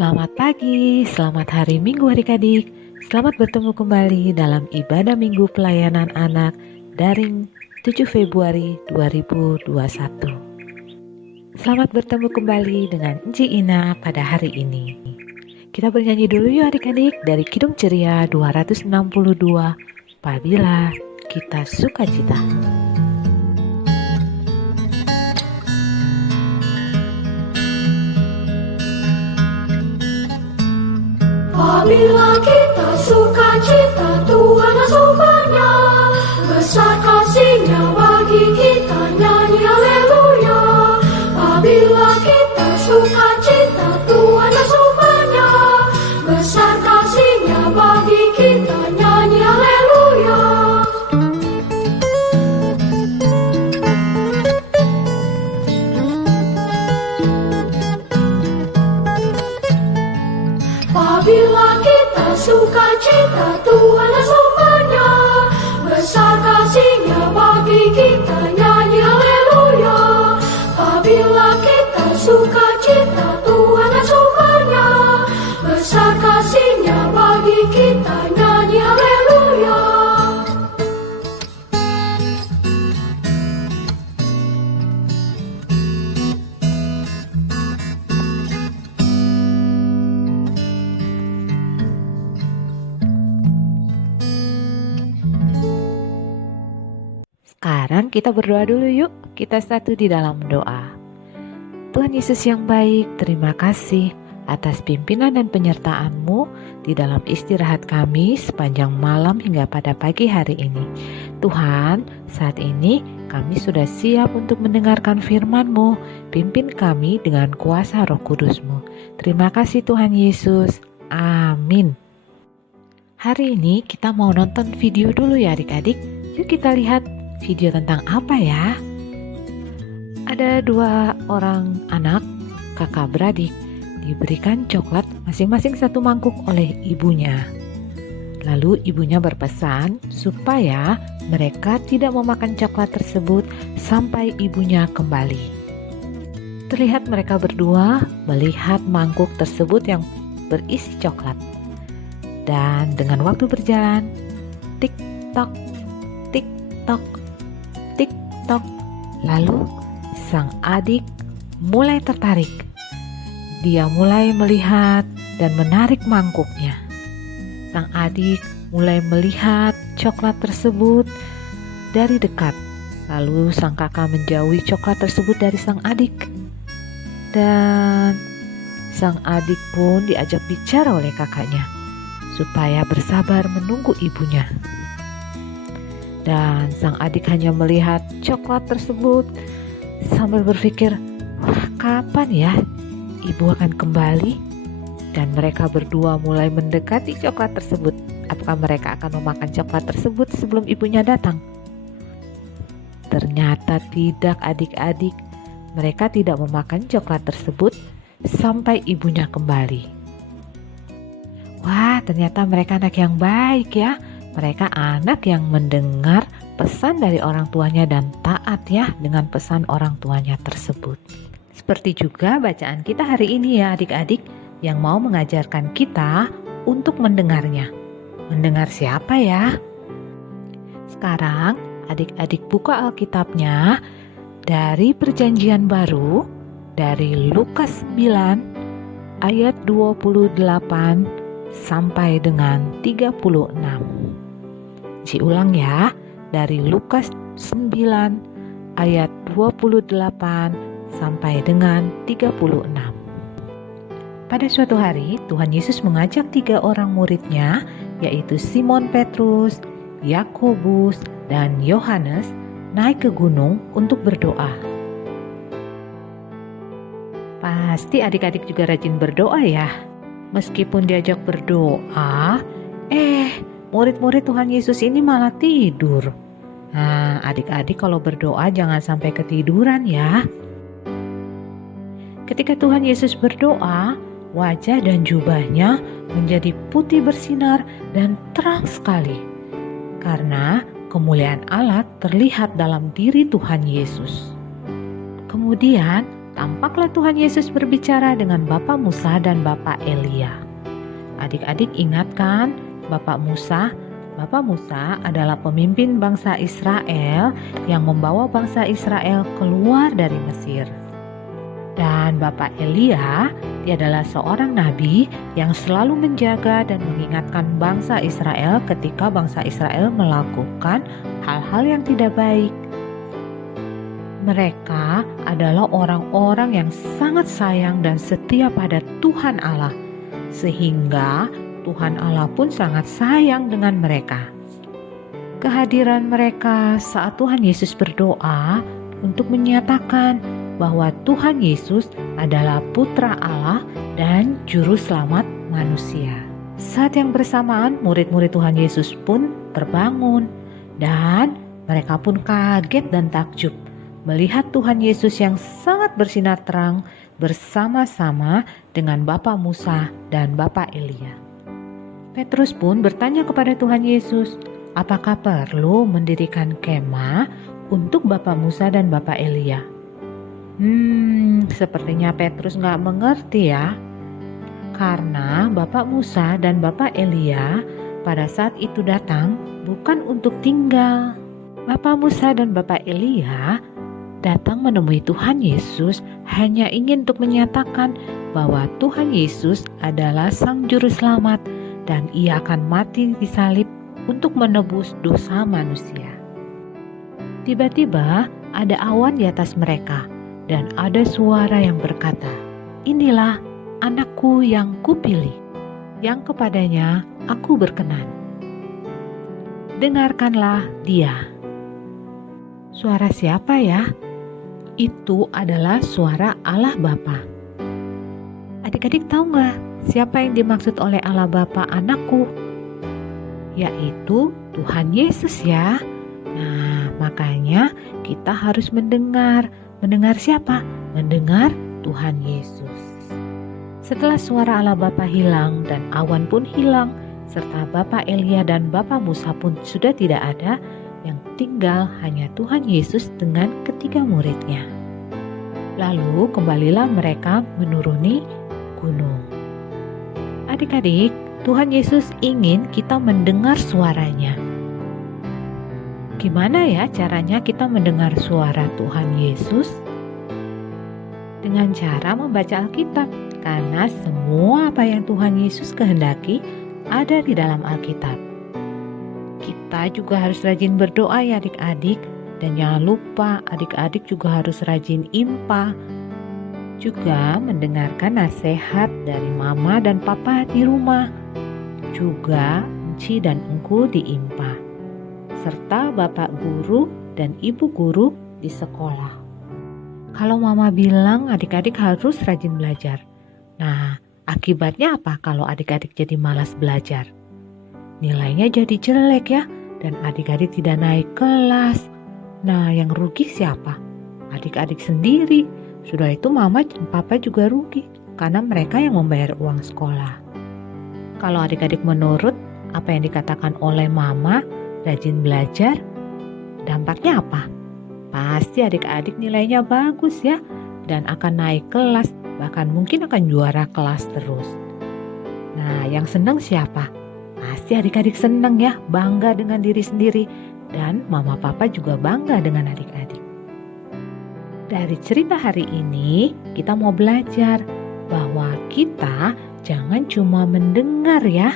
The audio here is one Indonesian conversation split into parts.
Selamat pagi, selamat hari Minggu adik-adik. Selamat bertemu kembali dalam ibadah Minggu Pelayanan Anak daring 7 Februari 2021. Selamat bertemu kembali dengan Enci Ina pada hari ini. Kita bernyanyi dulu yuk adik-adik dari Kidung Ceria 262, Apabila Kita Sukacita. Apabila kita sukacita, Tuhan asupannya, besar kasih-Nya bagi kita, nyanyi haleluya. Apabila kita sukacita, Tuhan asupannya, besar kasih-Nya bagi kita, nyanyi haleluya. Apabila kita sukacita, Tuhan asupannya, besar kasih-Nya bagi kita, nyanyi haleluya. Apabila kita sukacita, Tuhan asupannya, besar kasih-Nya bagi kita, nyanyi haleluya. Sekarang kita berdoa dulu yuk. Kita satu di dalam doa. Tuhan Yesus yang baik, terima kasih atas pimpinan dan penyertaan-Mu di dalam istirahat kami sepanjang malam hingga pada pagi hari ini. Tuhan, saat ini kami sudah siap untuk mendengarkan firman-Mu. Pimpin kami dengan kuasa Roh Kudus-Mu. Terima kasih Tuhan Yesus. Amin. Hari ini kita mau nonton video dulu ya adik-adik. Yuk kita lihat video tentang apa ya? Ada dua orang anak, kakak beradik, diberikan coklat masing-masing satu mangkuk oleh ibunya. Lalu ibunya berpesan supaya mereka tidak memakan coklat tersebut sampai ibunya kembali. Terlihat mereka berdua melihat mangkuk tersebut yang berisi coklat. Dan dengan waktu berjalan, tik-tok, tik-tok, tik-tok, lalu sang adik mulai tertarik. Dia mulai melihat dan menarik mangkuknya. Sang adik mulai melihat coklat tersebut dari dekat. Lalu sang kakak menjauhi coklat tersebut dari sang adik. Dan sang adik pun diajak bicara oleh kakaknya supaya bersabar menunggu ibunya. Dan sang adik hanya melihat coklat tersebut sambil berpikir, wah, kapan ya ibu akan kembali? Dan mereka berdua mulai mendekati coklat tersebut. Apakah mereka akan memakan coklat tersebut sebelum ibunya datang? Ternyata tidak adik-adik. Mereka tidak memakan coklat tersebut sampai ibunya kembali. Wah, ternyata mereka anak yang baik ya. Mereka anak yang mendengar pesan dari orang tuanya dan taat ya dengan pesan orang tuanya tersebut. Seperti juga bacaan kita hari ini ya adik-adik, yang mau mengajarkan kita untuk mendengarnya. Mendengar siapa ya? Sekarang adik-adik buka Alkitabnya dari Perjanjian Baru, dari Lukas 9 ayat 28 sampai dengan 36. Diulang ya, dari Lukas 9 ayat 28 sampai dengan 36. Pada suatu hari, Tuhan Yesus mengajak 3 orang murid-Nya, yaitu Simon Petrus, Yakobus, dan Yohanes, naik ke gunung untuk berdoa. Pasti adik-adik juga rajin berdoa ya. Meskipun diajak berdoa, murid-murid Tuhan Yesus ini malah tidur. Nah, adik-adik kalau berdoa jangan sampai ketiduran ya. Ketika Tuhan Yesus berdoa, wajah dan jubahnya menjadi putih bersinar dan terang sekali. Karena kemuliaan Allah terlihat dalam diri Tuhan Yesus. Kemudian tampaklah Tuhan Yesus berbicara dengan Bapak Musa dan Bapak Elia. Adik-adik ingat kan, Bapak Musa? Bapak Musa adalah pemimpin bangsa Israel yang membawa bangsa Israel keluar dari Mesir. Dan Bapak Elia, dia adalah seorang nabi yang selalu menjaga dan mengingatkan bangsa Israel ketika bangsa Israel melakukan hal-hal yang tidak baik. Mereka adalah orang-orang yang sangat sayang dan setia pada Tuhan Allah, sehingga Tuhan Allah pun sangat sayang dengan mereka. Kehadiran mereka saat Tuhan Yesus berdoa untuk menyatakan bahwa Tuhan Yesus adalah Putra Allah dan Juru Selamat manusia. Saat yang bersamaan, murid-murid Tuhan Yesus pun terbangun dan mereka pun kaget dan takjub melihat Tuhan Yesus yang sangat bersinar terang bersama-sama dengan Bapak Musa dan Bapak Elia. Petrus pun bertanya kepada Tuhan Yesus, apakah perlu mendirikan kemah untuk Bapak Musa dan Bapak Elia? Sepertinya Petrus nggak mengerti ya. Karena Bapak Musa dan Bapak Elia pada saat itu datang bukan untuk tinggal. Bapak Musa dan Bapak Elia datang menemui Tuhan Yesus hanya ingin untuk menyatakan bahwa Tuhan Yesus adalah Sang Juru Selamat dan Ia akan mati di salib untuk menebus dosa manusia. Tiba-tiba ada awan di atas mereka. Dan ada suara yang berkata, inilah anakku yang kupilih, yang kepadanya aku berkenan. Dengarkanlah dia. Suara siapa ya? Itu adalah suara Allah Bapa. Adik-adik tahu nggak siapa yang dimaksud oleh Allah Bapa anakku? Yaitu Tuhan Yesus ya. Nah, makanya kita harus mendengar. Mendengar siapa? Mendengar Tuhan Yesus. Setelah suara Allah Bapa hilang dan awan pun hilang, serta Bapak Elia dan Bapak Musa pun sudah tidak ada, yang tinggal hanya Tuhan Yesus dengan ketiga muridnya. Lalu kembalilah mereka menuruni gunung. Adik-adik, Tuhan Yesus ingin kita mendengar suaranya. Gimana ya caranya kita mendengar suara Tuhan Yesus? Dengan cara membaca Alkitab, karena semua apa yang Tuhan Yesus kehendaki ada di dalam Alkitab. Kita juga harus rajin berdoa ya adik-adik, dan jangan lupa adik-adik juga harus rajin impa. Juga mendengarkan nasihat dari mama dan papa di rumah. Juga Enci dan Engku di impa. Serta bapak guru dan ibu guru di sekolah. Kalau mama bilang adik-adik harus rajin belajar. Nah, akibatnya apa kalau adik-adik jadi malas belajar? Nilainya jadi jelek ya, dan adik-adik tidak naik kelas. Nah, yang rugi siapa? Adik-adik sendiri. Sudah itu mama dan papa juga rugi, karena mereka yang membayar uang sekolah. Kalau adik-adik menurut apa yang dikatakan oleh mama, rajin belajar, dampaknya apa? Pasti adik-adik nilainya bagus ya, dan akan naik kelas, bahkan mungkin akan juara kelas terus. Nah, yang senang siapa? Pasti adik-adik senang ya, bangga dengan diri sendiri, dan mama papa juga bangga dengan adik-adik. Dari cerita hari ini, kita mau belajar bahwa kita jangan cuma mendengar ya.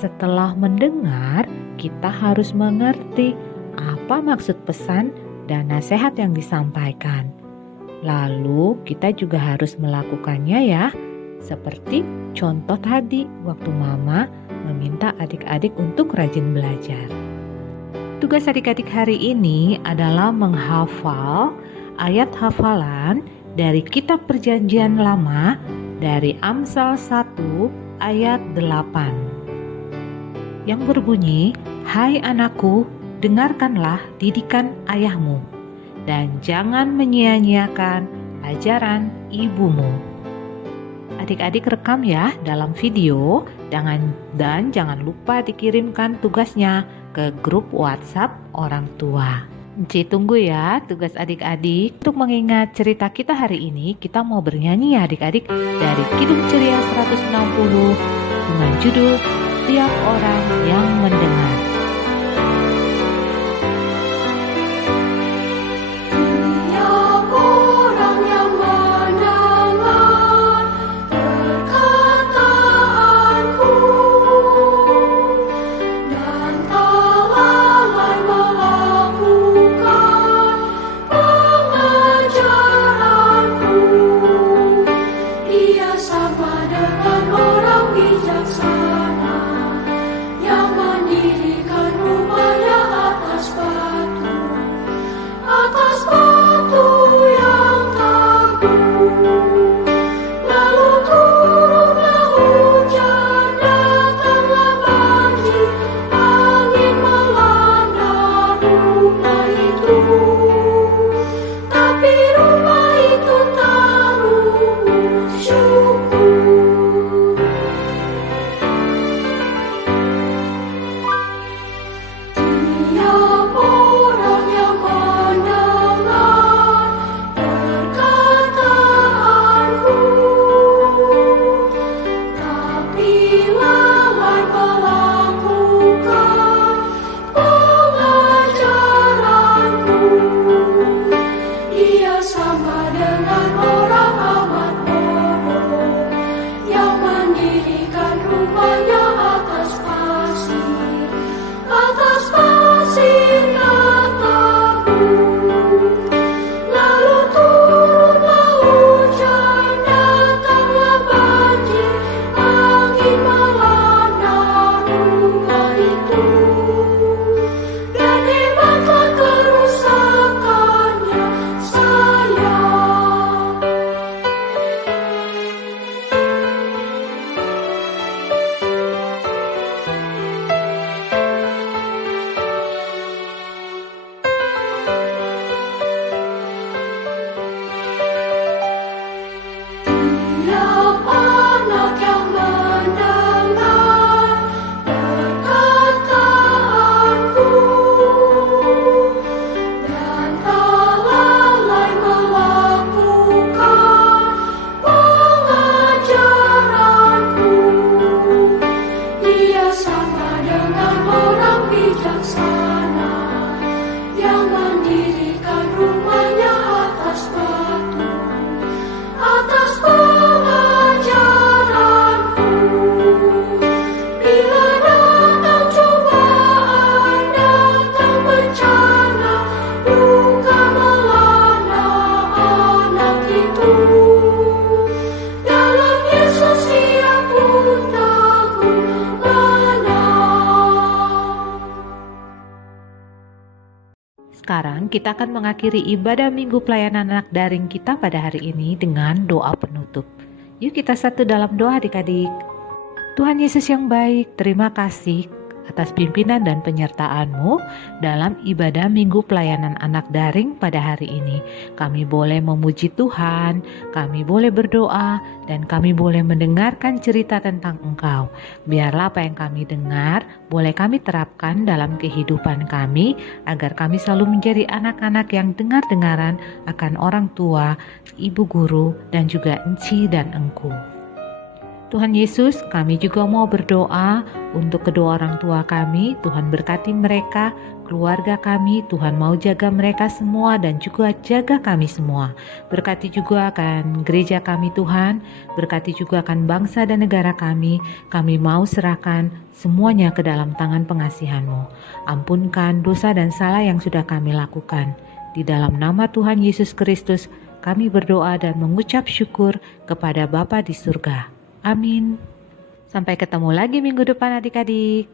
Setelah mendengar, kita harus mengerti apa maksud pesan dan nasihat yang disampaikan. Lalu kita juga harus melakukannya ya. Seperti contoh tadi waktu mama meminta adik-adik untuk rajin belajar. Tugas adik-adik hari ini adalah menghafal ayat hafalan dari Kitab Perjanjian Lama dari Amsal 1 ayat 8. Yang berbunyi, "Hai anakku, dengarkanlah didikan ayahmu, dan jangan menyia-nyiakan ajaran ibumu." Adik-adik rekam ya dalam video, dan jangan lupa dikirimkan tugasnya ke grup WhatsApp orang tua. Ci tunggu ya tugas adik-adik. Untuk mengingat cerita kita hari ini, kita mau bernyanyi ya adik-adik dari Kidung Ceria 160 dengan judul Tiap Orang Yang Mendengar. Tiap orang yang mendengar perkataanku dan tak lalai melakukan pengajaranku, ia sama dengan orang bijaksana yang mendirikan rumahnya atas batu yang teguh. Lalu turunlah hujan, datanglah banjir, angin melanda rumah itu. Tapi rumah itu tak rubuh syukur. Tiap orang yang mendengar perkataanku tapi lalai melakukan pengajaranku, ia sama dengan orang amat bodoh yang mendirikan rumahnya atas pasir yang teguh. Lalu turunlah hujan, datanglah banjir, angin melanda rumah itu. Dan hebatlah kerusakannya, sayang. Tiap anak yang mendengar perkataanku dan tak lalai melakukan pengajaranku, ia sama dengan orang bijaksana yang mendirikan rumahnya atas batu pengajaranku. Bila datang cobaan, datang bencana, duka melanda anak itu, dalam Yesus ia pun teguh menang. Sekarang kita akan mengakhiri ibadah Minggu Pelayanan Anak Daring kita pada hari ini dengan doa penutup. Yuk kita satu dalam doa adik-adik. Tuhan Yesus yang baik, terima kasih atas pimpinan dan penyertaan-Mu dalam ibadah Minggu Pelayanan Anak Daring pada hari ini. Kami boleh memuji Tuhan, kami boleh berdoa, dan kami boleh mendengarkan cerita tentang Engkau. Biarlah apa yang kami dengar boleh kami terapkan dalam kehidupan kami, agar kami selalu menjadi anak-anak yang dengar-dengaran akan orang tua, ibu guru, dan juga enci dan engku. Tuhan Yesus, kami juga mau berdoa untuk kedua orang tua kami. Tuhan berkati mereka, keluarga kami. Tuhan mau jaga mereka semua dan juga jaga kami semua. Berkati juga akan gereja kami Tuhan. Berkati juga akan bangsa dan negara kami. Kami mau serahkan semuanya ke dalam tangan pengasihan-Mu. Ampunkan dosa dan salah yang sudah kami lakukan. Di dalam nama Tuhan Yesus Kristus, kami berdoa dan mengucap syukur kepada Bapa di surga. Amin. Sampai ketemu lagi minggu depan adik-adik.